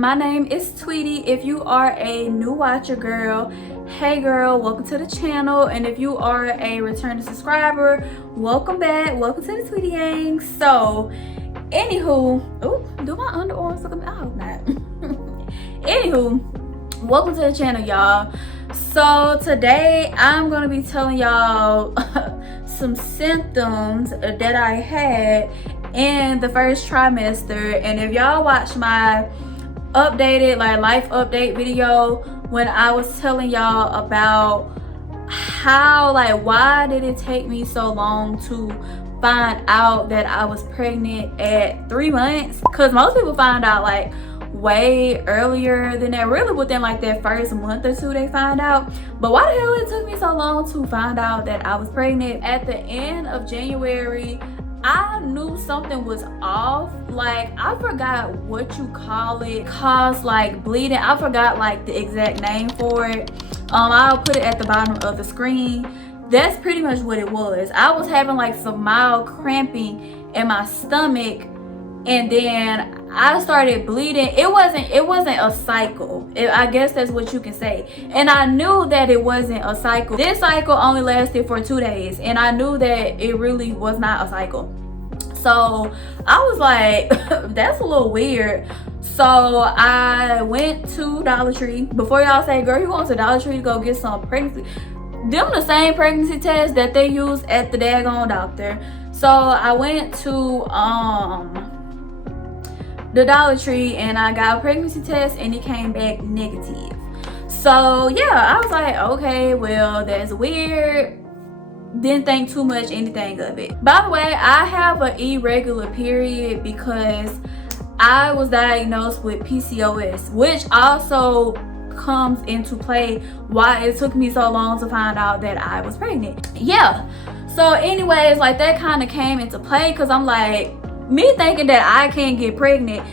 my name is Tweety. If you are a new watcher, girl, hey girl, welcome to the channel. And if you are a returning subscriber, welcome back, welcome to the Tweety gang. So anywho, oh, do my underarms look? I hope not. Anywho, welcome to the channel, y'all. So today I'm gonna be telling y'all some symptoms that I had in the first trimester. And if y'all watch my updated life update video when I was telling y'all about how why did it take me so long to find out that I was pregnant at 3 months, because most people find out way earlier than that, really within that first month or two they find out. But why the hell it took me so long to find out that I was pregnant? At the end of January, I knew something was off. I forgot what you call it, caused bleeding. I forgot the exact name for it. I'll put it at the bottom of the screen. That's pretty much what it was. I was having some mild cramping in my stomach, and then I started bleeding. It wasn't a cycle. I guess that's what you can say. And I knew that it wasn't a cycle. This cycle only lasted for 2 days, and I knew that it really was not a cycle. So I was like, that's a little weird. So I went to Dollar Tree. Before y'all say, girl, you went to Dollar Tree to go get some pregnancy, them the same pregnancy tests that they use at the daggone doctor. So I went to the Dollar Tree and I got a pregnancy test, and it came back negative. So yeah, I was like, okay, well, that's weird. Didn't think too much anything of it. By the way, I have an irregular period because I was diagnosed with PCOS, which also comes into play why it took me so long to find out that I was pregnant. Yeah, so anyways, that kind of came into play, because I'm me thinking that I can't get pregnant,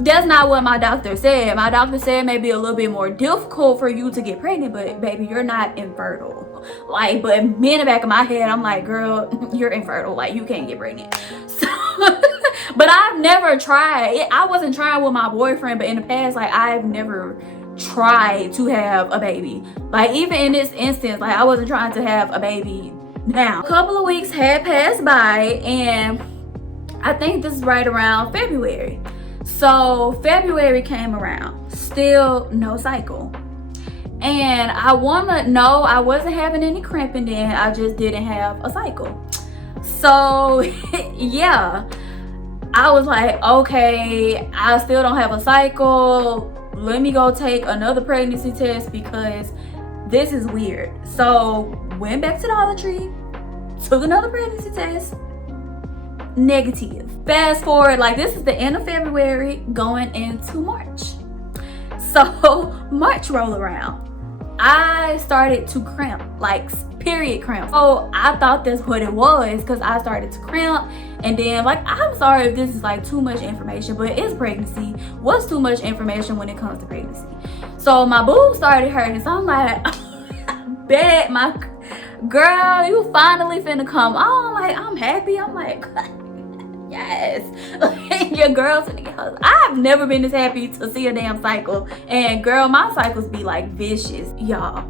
that's not what my doctor said. My doctor said maybe a little bit more difficult for you to get pregnant, but baby, you're not infertile. But me in the back of my head, I'm like, girl, you're infertile, you can't get pregnant. So but I've never tried. I wasn't trying with my boyfriend, but in the past, I've never tried to have a baby. Even in this instance, I wasn't trying to have a baby. Now, a couple of weeks had passed by, and I think this is right around February. So February came around, still no cycle. And I wanna know, I wasn't having any cramping then, I just didn't have a cycle. So yeah, I was like, okay, I still don't have a cycle. Let me go take another pregnancy test because this is weird. So went back to Dollar Tree, took another pregnancy test, negative. Fast forward, this is the end of February going into March. So March roll around, I started to cramp, period cramp. So I thought that's what it was, because I started to cramp. And then I'm sorry if this is too much information, but it's pregnancy. What's too much information when it comes to pregnancy? So my boobs started hurting. So I'm like, bet my girl, you finally finna come on. I'm happy. I'm like, yes. Your girl's finna get hustled. I've never been this happy to see a damn cycle. And girl, my cycles be vicious, y'all.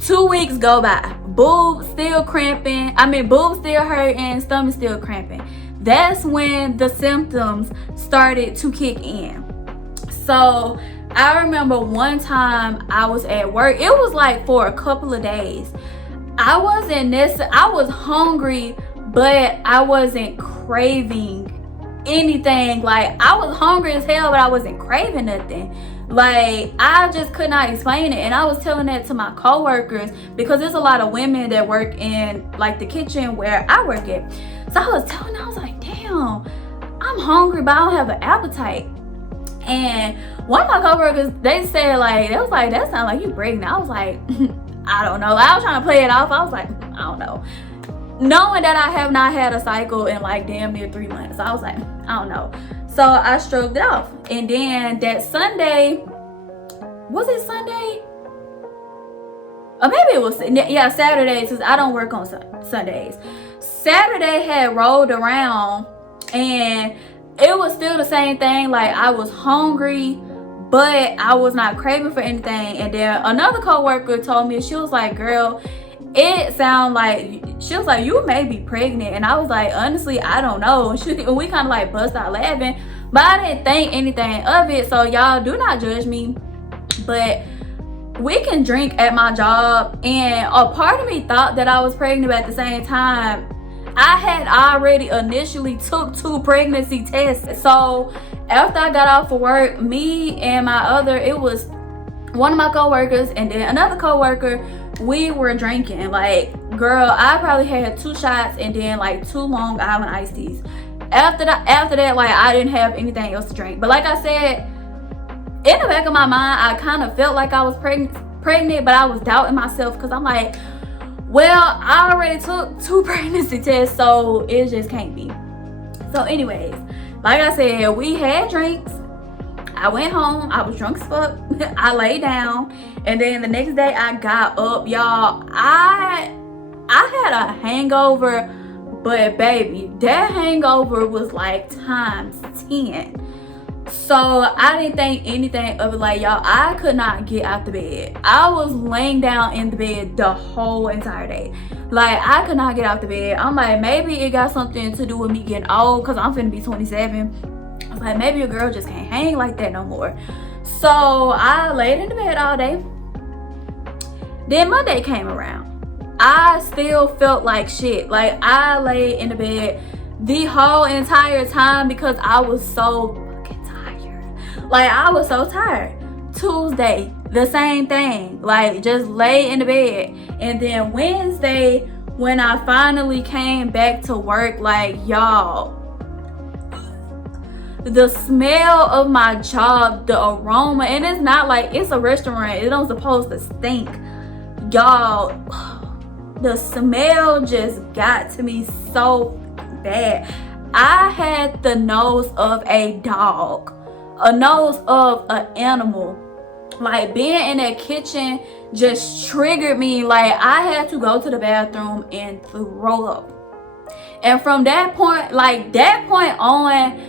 2 weeks go by, boobs still cramping. Boobs still hurting, stomach still cramping. That's when the symptoms started to kick in. So I remember one time I was at work. It was for a couple of days. I was hungry, but I wasn't craving anything. I was hungry as hell, but I wasn't craving nothing. I just could not explain it. And I was telling that to my coworkers, because there's a lot of women that work in the kitchen where I work at. So I was telling them, I was like, damn, I'm hungry, but I don't have an appetite. And one of my coworkers, they said they was like, that sounds like you pregnant. I was like, I don't know. I was trying to play it off. I was like, I don't know. Knowing that I have not had a cycle in damn near 3 months. So I was like, I don't know. So I shrugged it off. And then that Sunday, was it Sunday? Or maybe it was, yeah, Saturday, since I don't work on Sundays. Saturday had rolled around, and it was still the same thing. Like, I was hungry, but I was not craving for anything. And then another coworker told me, she was like, girl, it sound like, she was like, you may be pregnant. And I was like, honestly, I don't know. And we kind of like bust out laughing, but I didn't think anything of it. So y'all, do not judge me. But we can drink at my job, and a part of me thought that I was pregnant, but at the same time, I had already initially took 2 pregnancy tests. So after I got off of work, me and it was one of my coworkers and then another coworker, we were drinking. Like, girl, I probably had 2 shots and then like 2 Long Island iced teas. After that, like, I didn't have anything else to drink. But like I said, in the back of my mind, I kind of felt like I was pregnant, but I was doubting myself because I'm like, well, I already took 2 pregnancy tests, so it just can't be. So anyways, like I said, we had drinks. I went home. I was drunk as fuck. I laid down, and then the next day I got up, y'all. I had a hangover, but baby, that hangover was like times 10. So I didn't think anything of it. Like, y'all, I could not get out the bed. I was laying down in the bed the whole entire day. Like, I could not get out the bed. I'm like, maybe it got something to do with me getting old, because I'm finna be 27. I was like, maybe a girl just can't hang like that no more. So I laid in the bed all day. Then Monday came around. I still felt like shit. Like, I lay in the bed the whole entire time because I was so fucking tired. Like, I was so tired. Tuesday, the same thing. Like, just lay in the bed. And then Wednesday, when I finally came back to work, like, y'all, the smell of my job, the aroma, and it's not like, it's a restaurant, it don't supposed to stink, y'all. The smell just got to me so bad. I had the nose of a dog, a nose of an animal. Like, being in that kitchen just triggered me. Like, I had to go to the bathroom and throw up. And from that point, like, that point on,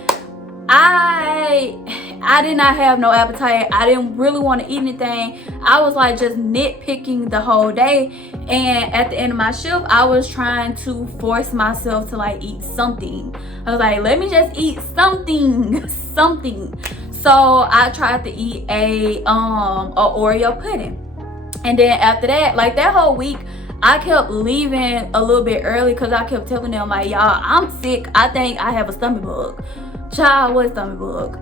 I did not have no appetite. I didn't really want to eat anything. I was like just nitpicking the whole day. And at the end of my shift, I was trying to force myself to like eat something. I was like, let me just eat something. So I tried to eat a Oreo pudding. And then after that, like that whole week, I kept leaving a little bit early because I kept telling them, like, y'all, I'm sick. I think I have a stomach bug. Child, what stomach bug?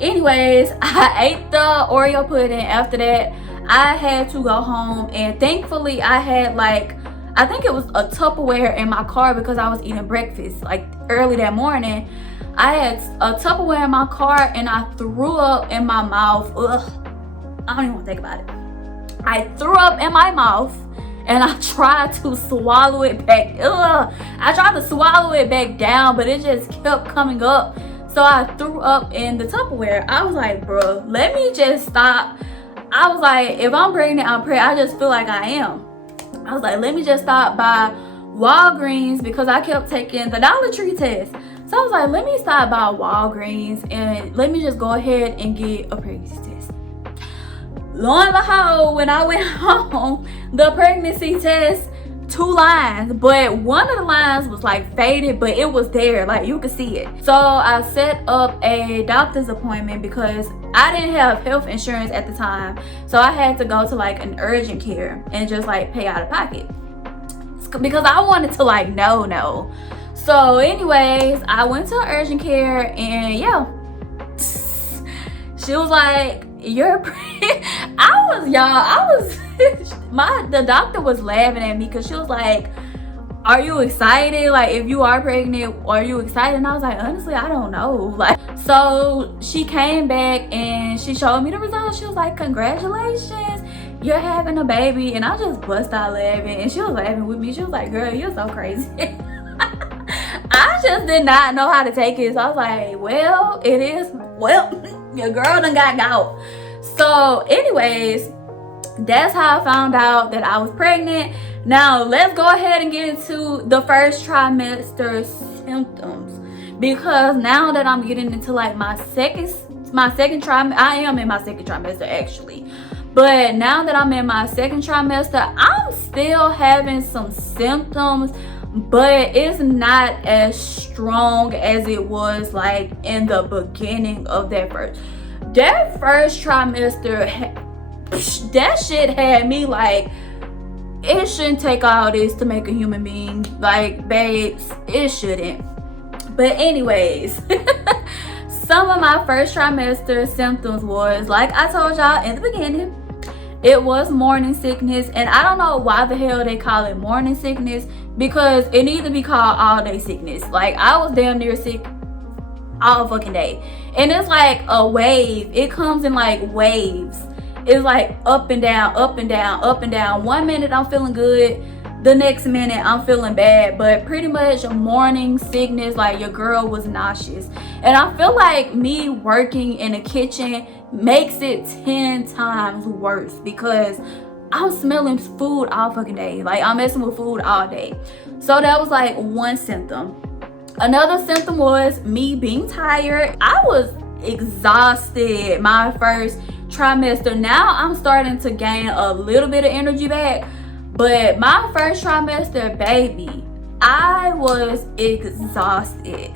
Anyways, I ate the Oreo pudding. After that, I had to go home, and thankfully I had like, I think it was a Tupperware in my car because I was eating breakfast like early that morning. I had a Tupperware in my car and I threw up in my mouth. Ugh, I don't even want to think about it. I threw up in my mouth and I tried to swallow it back. I tried to swallow it back down, but it just kept coming up. So I threw up in the Tupperware. I was like, bro, let me just stop. I was like, if I'm pregnant, I'm pregnant. I just feel like I am. I was like, let me just stop by Walgreens because I kept taking the Dollar Tree test. So I was like, let me stop by Walgreens and let me just go ahead and get a pregnancy test. Lo and behold, when I went home, the pregnancy test, 2 lines, but one of the lines was like faded, but it was there, like you could see it. So I set up a doctor's appointment because I didn't have health insurance at the time, so I had to go to like an urgent care and just like pay out of pocket because I wanted to like know. So anyways, I went to urgent care and yeah, she was like, you're pregnant. The doctor was laughing at me because she was like, are you excited? Like, if you are pregnant, are you excited? And I was like, honestly, I don't know. Like, so she came back and she showed me the results. She was like, congratulations, you're having a baby. And I just bust out laughing and she was laughing with me. She was like, girl, you're so crazy. I just did not know how to take it. So I was like, well, it is. Well, your girl done got gout. So anyways, that's how I found out that I was pregnant. Now let's go ahead and get into the first trimester symptoms, because now that I'm getting into like my second trimester, I am in my second trimester actually. But now that I'm in my second trimester, I'm still having some symptoms, but it's not as strong as it was like in the beginning of that first trimester. That shit had me like, it shouldn't take all this to make a human being. Like, babes, it shouldn't. But anyways, some of my first trimester symptoms was, like I told y'all in the beginning, it was morning sickness. And I don't know why the hell they call it morning sickness, because it needs to be called all day sickness. Like, I was damn near sick all fucking day. And it's like a wave. It comes in like waves. It's like up and down, up and down, up and down. 1 minute I'm feeling good, the next minute I'm feeling bad. But pretty much morning sickness, like your girl was nauseous. And I feel like me working in a kitchen makes it 10 times worse, because I'm smelling food all fucking day. Like, I'm messing with food all day. So that was like one symptom. Another symptom was me being tired. I was exhausted my first trimester. Now I'm starting to gain a little bit of energy back, but my first trimester, baby, I was exhausted.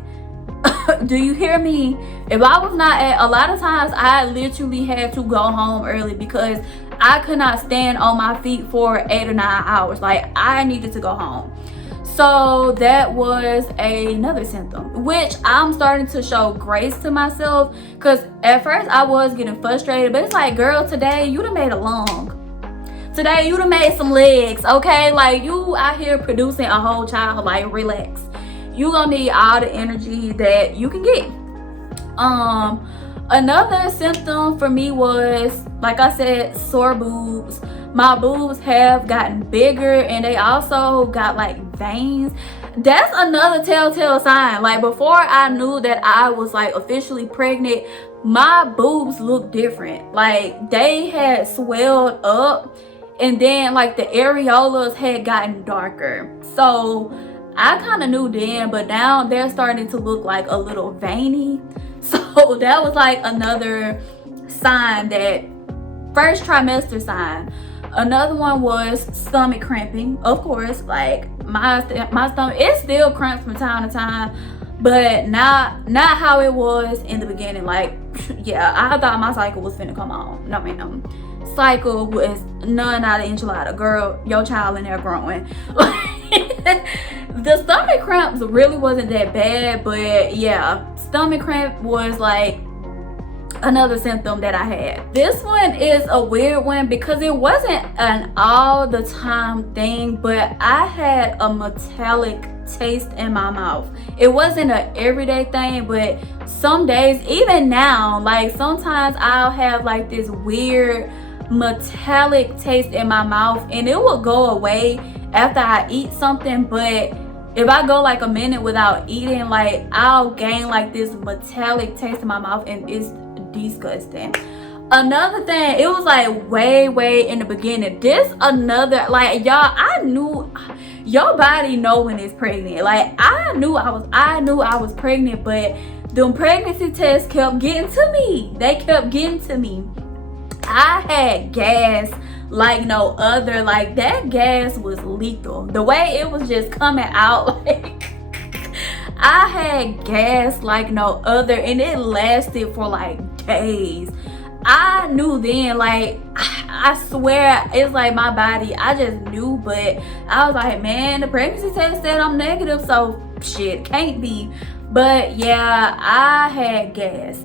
Do you hear me? If I was not at, a lot of times I literally had to go home early because I could not stand on my feet for 8 or 9 hours. Like, I needed to go home. So that was another symptom, which I'm starting to show grace to myself, because at first I was getting frustrated, but it's like, girl, today you done made a lung. Today you done made some legs, okay? Like, you out here producing a whole child. Like, relax. You gonna need all the energy that you can get. Another symptom for me was, like I said, sore boobs. My boobs have gotten bigger, and they also got like veins. That's another telltale sign. Like, before I knew that I was like officially pregnant, my boobs looked different. Like, they had swelled up, and then like the areolas had gotten darker. So I kind of knew then, but now they're starting to look like a little veiny. So that was like another sign, that first trimester sign. Another one was stomach cramping. Of course, like my stomach, it still cramps from time to time, but not how it was in the beginning. Like, yeah, I thought my cycle was finna come on. No ma'am. Cycle was none out of enchilada. Girl, your child in there growing. The stomach cramps really wasn't that bad, but yeah, stomach cramp was like another symptom that I had. This one is a weird one because it wasn't an all the time thing, but I had a metallic taste in my mouth. It wasn't an everyday thing, but some days, even now, like sometimes I'll have like this weird metallic taste in my mouth, and it will go away after I eat something. But if I go like a minute without eating, like I'll gain like this metallic taste in my mouth, and it's disgusting. Another thing, it was like way in the beginning. This another, like, y'all, I knew your body know when it's pregnant. Like, I knew I was pregnant, but them pregnancy tests kept getting to me. They kept getting to me. I had gas like no other. Like, that gas was lethal. The way it was just coming out, like I had gas like no other, and it lasted for like days. I knew then, like, I swear, it's like my body, I just knew. But I was like, man, the pregnancy test said I'm negative, so shit, can't be. But yeah, I had gas.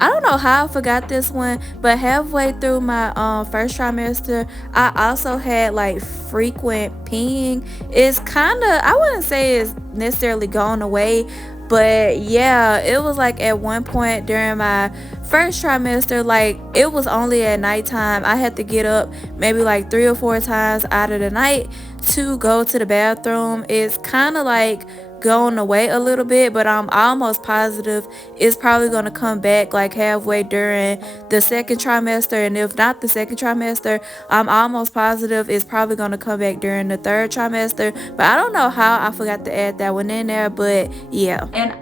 I don't know how I forgot this one, but halfway through my first trimester, I also had like frequent peeing. It's kind of, I wouldn't say it's necessarily gone away, but yeah, it was like at one point during my first trimester, like it was only at nighttime. I had to get up maybe like 3 or 4 times out of the night to go to the bathroom. It's kind of like going away a little bit, but I'm almost positive it's probably going to come back like halfway during the second trimester. And if not the second trimester, I'm almost positive it's probably going to come back during the third trimester. But I don't know how I forgot to add that one in there, but yeah. And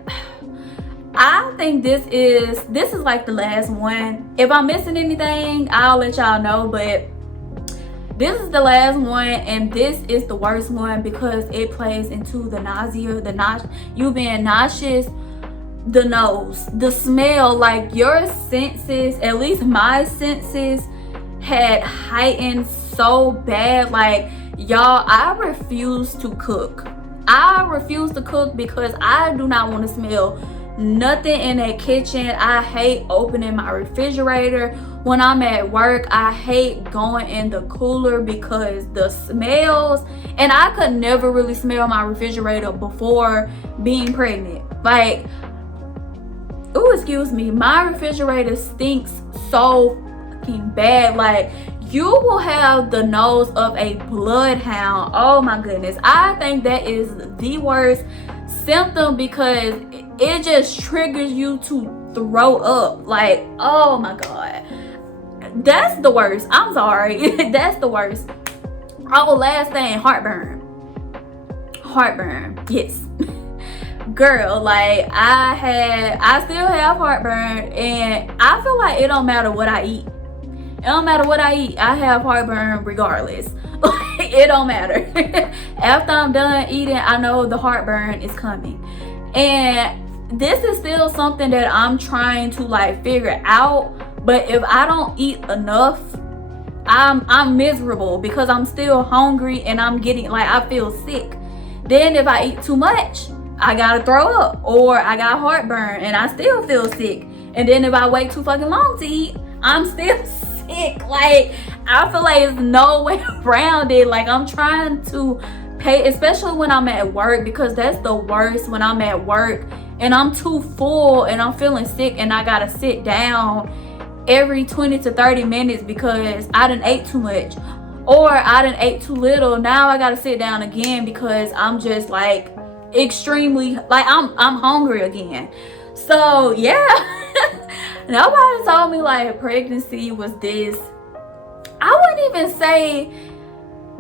I think this is like the last one. If I'm missing anything, I'll let y'all know, but this is the last one, and this is the worst one because it plays into the nausea, you being nauseous, the nose, the smell. Like your senses, at least my senses, had heightened so bad. Like, y'all, I refuse to cook. I refuse to cook because I do not want to smell nothing in that kitchen. I hate opening my refrigerator when I'm at work. I hate going in the cooler because the smells, and I could never really smell my refrigerator before being pregnant. Like, oh, excuse me, my refrigerator stinks so fucking bad. Like, you will have the nose of a bloodhound. Oh my goodness, I think that is the worst symptom because it just triggers you to throw up. Like, oh my god, that's the worst. I'm sorry. That's the worst. Oh, last thing, heartburn. Yes. Girl, like, I still have heartburn, and I feel like it don't matter what I eat. It don't matter what I eat, I have heartburn regardless. It don't matter. After I'm done eating, I know the heartburn is coming. And this is still something that I'm trying to like figure out. But if I don't eat enough, I'm miserable because I'm still hungry and I'm getting, like, I feel sick. Then if I eat too much, I gotta throw up, or I got heartburn and I still feel sick. And then if I wait too fucking long to eat, I'm still sick. Like, I feel like there's no way around it. Like, I'm trying to pay, especially when I'm at work, because that's the worst, when I'm at work and I'm too full and I'm feeling sick and I gotta sit down every 20 to 30 minutes because I done ate too much, or I done ate too little. Now I gotta sit down again because I'm just like extremely, like, I'm hungry again. So yeah. Nobody told me like pregnancy was this. I wouldn't even say,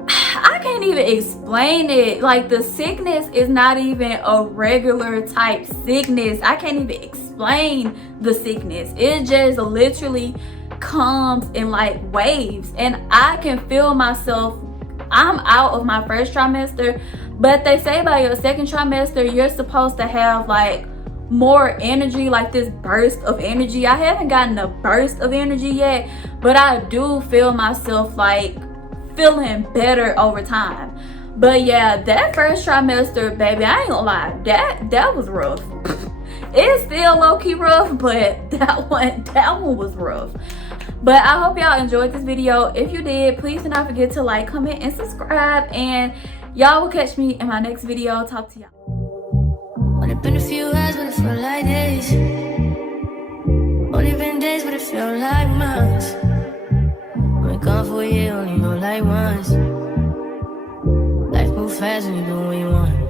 I can't even explain it. Like, the sickness is not even a regular type sickness. I can't even explain the sickness. It just literally comes in like waves, and I can feel myself. I'm out of my first trimester, but they say by your second trimester you're supposed to have like more energy, like this burst of energy. I haven't gotten a burst of energy yet, but I do feel myself like feeling better over time. But yeah, that first trimester, baby, I ain't gonna lie, that was rough. It's still low-key rough, but that one was rough. But I hope y'all enjoyed this video. If you did, please do not forget to like, comment, and subscribe, and y'all will catch me in my next video. Talk to y'all. Only been a few hours, but it felt like days. Only been days, but it felt like months. Been gone for a year, only know like once. Life moves fast when you do what you want.